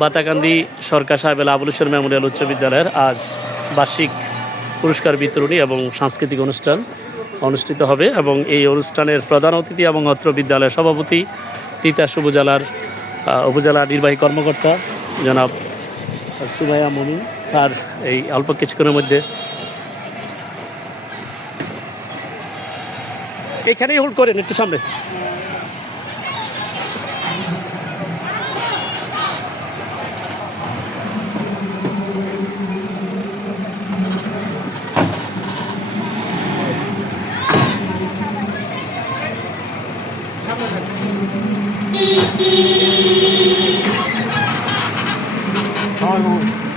বাতাকান্দি সরকার সাহেব আবুল মেমোরিয়াল উচ্চ বিদ্যালয়ের আজ বার্ষিক পুরস্কার বিতরণী এবং সাংস্কৃতিক অনুষ্ঠান অনুষ্ঠিত হবে এবং এই অনুষ্ঠানের প্রধান অতিথি এবং অত্র বিদ্যালয়ের সভাপতি তিতাস উপজেলার উপজেলা নির্বাহী কর্মকর্তা জনাব সুমাইয়া মমিন স্যার এই অল্প কিছুক্ষণের মধ্যে। এখানেই হোল্ড করেন একটু সামনে। 哦。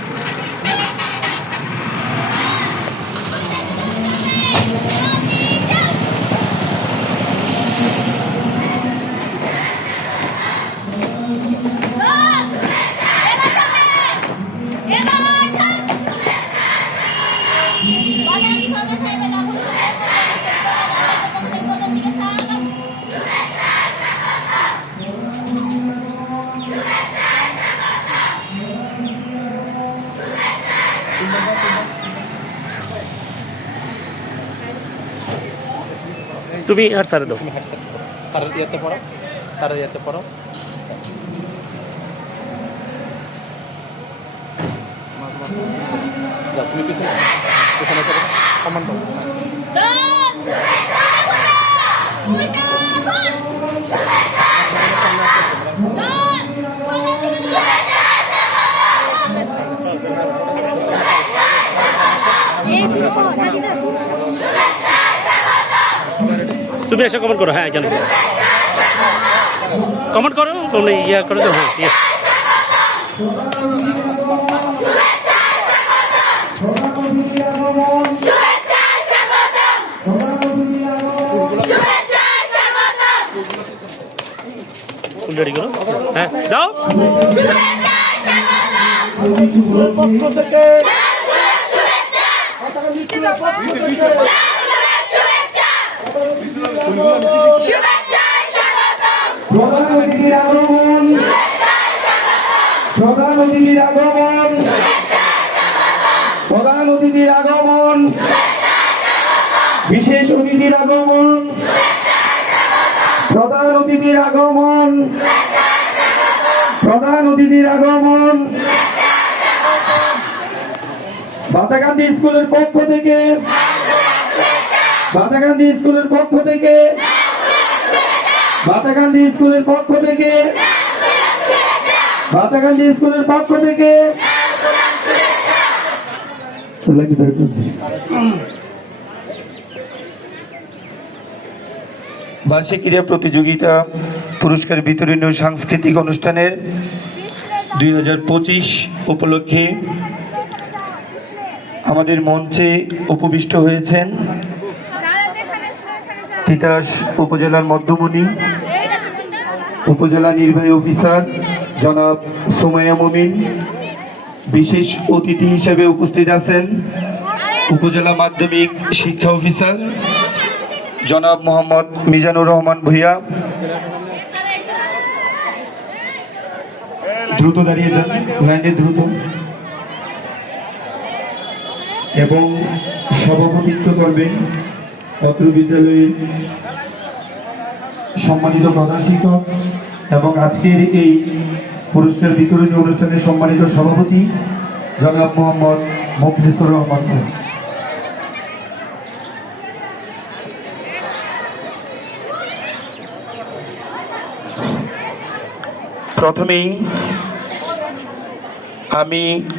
তুমি আর স্যারে দাও। তুমি হেডসেট স্যারের ইয়েতে পড়ো। স্যারের ইয়েতে পড়ো। যাও তুমি পিছনে পিছনে করো কর শুরু কর তুমি এসে কমেন্ট করো হ্যাঁ এখানে কমেন্ট করো তোমরা ইয়া করে দাও হ্যাঁ ইয়ে। করো হ্যাঁ দাও। পক্ষ থেকে প্রধান অতিথির আগমন। প্রধান অতিথির আগমন। প্রধান অতিথির আগমন বিশেষ অতিথির আগমন প্রধান অতিথির আগমন প্রধান অতিথির আগমন বাতাকান্দি স্কুলের পক্ষ থেকে বাতাকান্দি স্কুলের পক্ষ থেকে বাতাকান্দি স্কুলের পক্ষ থেকে বাতাকান্দি স্কুলের পক্ষ থেকে। বার্ষিক ক্রীড়া প্রতিযোগিতা পুরস্কার বিতরণী সাংস্কৃতিক অনুষ্ঠানের দুই হাজার পঁচিশ উপলক্ষে আমাদের মঞ্চে উপবিষ্ট হয়েছেন তিতাস উপজেলার মধ্যমণি, উপজেলা নির্বাহী অফিসার জনাব সোমাইয়া মমিন, বিশেষ অতিথি হিসেবে উপস্থিত আছেন উপজেলা মাধ্যমিক শিক্ষা অফিসার জনাব মোহাম্মদ মিজানুর রহমান ভূঁইয়া। দ্রুত দাঁড়িয়ে যান দ্রুত। এবং সভাপতিত্ব করবেন অত্র বিদ্যালয়ের সম্মানিত প্রধান শিক্ষক এবং আজকের এই পুরস্কার বিতরণী অনুষ্ঠানের সম্মানিত সভাপতি জনাব মোহাম্মদ মুখলিসুর রহমান স্যার। প্রথমেই আমি